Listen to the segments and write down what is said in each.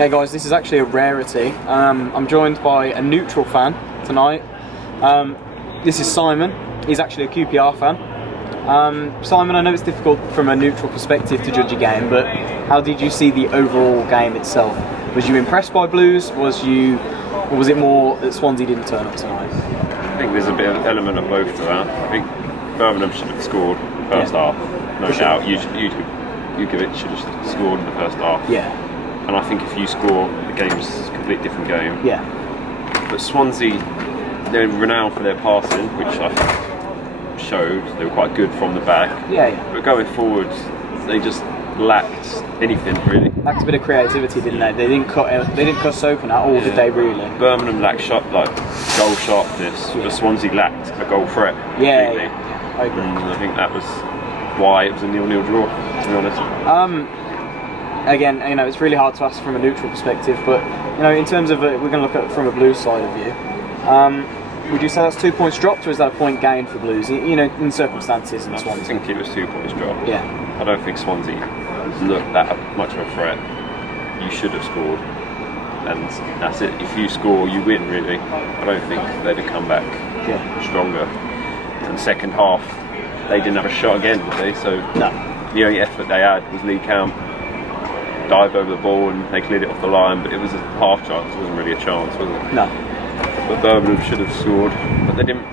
Okay guys, this is actually a rarity. I'm joined by a neutral fan tonight. This is Simon. He's actually a QPR fan. Simon, I know it's difficult from a neutral perspective to judge a game, but how did you see the overall game itself? Was you impressed by Blues? Or was it more that Swansea didn't turn up tonight? I think there's a bit of an element of both to that. I think Birmingham should have scored first half, no doubt. Jukovic should have scored in the first half. Yeah. And I think if you score, the game's a completely different game. Yeah. But Swansea, they're renowned for their passing, which I think showed. They were quite good from the back. Yeah. But going forward, they just lacked anything really. Lacked a bit of creativity, didn't they? They didn't cut us open at all, did they? Really. Birmingham lacked goal sharpness, but Swansea lacked a goal threat. Yeah. I agree. And I think that was why it was a 0-0 draw, to be honest. Again, you know, it's really hard to ask from a neutral perspective, but you know, in terms of we're going to look at it from a Blues side of view. Would you say that's 2 points dropped, or is that a point gained for Blues? You know, in circumstances in Swansea. I think it was 2 points dropped. Yeah. I don't think Swansea looked that much of a threat. You should have scored, and that's it. If you score, you win. Really, I don't think they'd have come back stronger. And the second half, they didn't have a shot again, did they? So no. The only effort they had was Lee Camp dived over the ball and they cleared it off the line, but it was a half chance. It wasn't really a chance, was it? No. But Birmingham should have scored, but they didn't.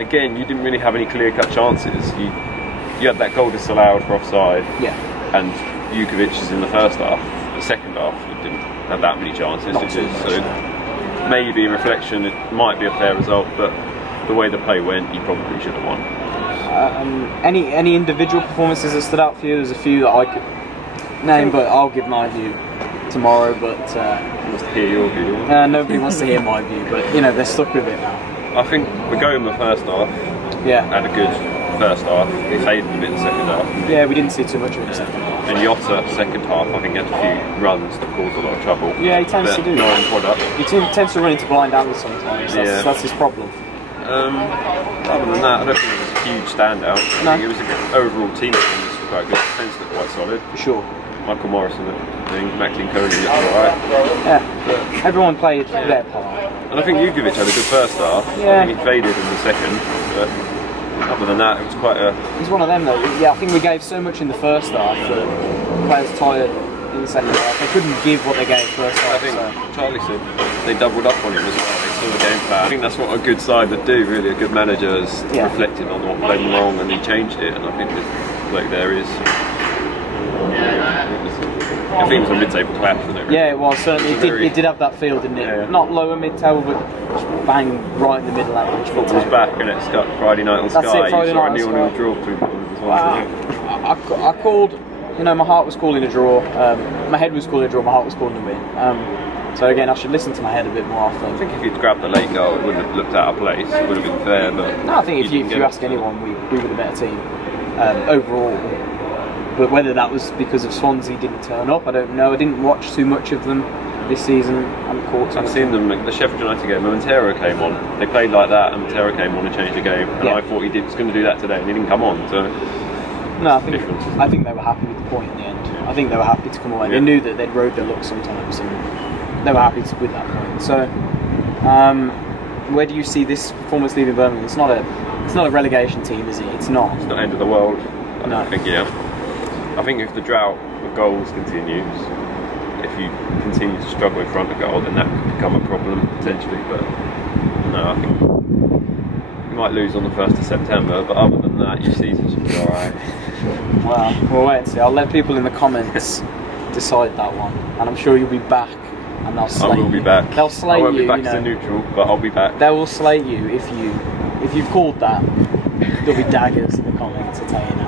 Again, you didn't really have any clear-cut chances. You had that goal disallowed for offside. Yeah. And Jukovic is in the first half. The second half, you didn't have that many chances. So maybe in reflection, it might be a fair result, but the way the play went, you probably should have won. Any individual performances that stood out for you? There's a few that I could name, but I'll give my view tomorrow. But wants to hear your view. Nobody wants to hear my view, but you know, they're stuck with it now. I think we go in the first half. Yeah. Had a good first half. We faded a bit in the second half. Yeah, we didn't see too much of it in the second half. And Jota, second half, I think had a few runs that caused a lot of trouble. Yeah, he tends to do. No end product. He tends to run into blind angles sometimes. That's his problem. Other than that, I don't think it was a huge standout. I think it was a good overall team performance. Quite good. Defence looked quite solid. For sure. Michael Morrison, I think, Macklin Coney looked alright. Yeah. Everyone played their part. And I think Jukovic had a good first half. Yeah. I think he faded in the second, but other than that, it was quite a... He's one of them though. Yeah, I think we gave so much in the first half that players tired in the second half. They couldn't give what they gave first half. I think Charlie said they doubled up on him as well. They saw the game plan. I think that's what a good side would do, really. A good manager has reflected on what went wrong and he changed it, and I think the bloke there is... I think it was a mid-table clash, wasn't it? Really? Yeah, it was, certainly. It did have that feel, didn't it? Yeah. Not lower mid-table, but bang right in the middle average. Football's back and it's got Friday night on Sky. That's it, Friday night on Sky. 0-0 draw between I called, you know, my heart was calling a draw. My head was calling a draw, my heart was calling a win. So again, I should listen to my head a bit more often. I think if you'd grabbed the late goal, it wouldn't have looked out of place. It would have been fair, but... No, I think if you ask anyone, we were the better team overall. But whether that was because of Swansea didn't turn up, I don't know. I didn't watch too much of them this season. I haven't caught I've seen them, the Sheffield United game, Montero came on. They played like that and Montero came on and changed the game. And I thought he was going to do that today and he didn't come on. So no, I think they were happy with the point in the end. I think they were happy to come away. They knew that they'd rode their luck sometimes and they were happy with that point. So where do you see this performance leaving Birmingham? It's not a relegation team, is it? It's not. It's not the end of the world. No. I think if the drought of goals continues, if you continue to struggle in front of goal, then that could become a problem potentially. But no, I think you might lose on the 1st of September. But other than that, your season should be alright. Well, we'll wait and see. I'll let people in the comments decide that one, and I'm sure you'll be back, and they'll slate you. I will be back. They'll slate you. I won't be back as a neutral, but I'll be back. They will slate you if you've called that. There'll be daggers in the comments. I'll tell you now.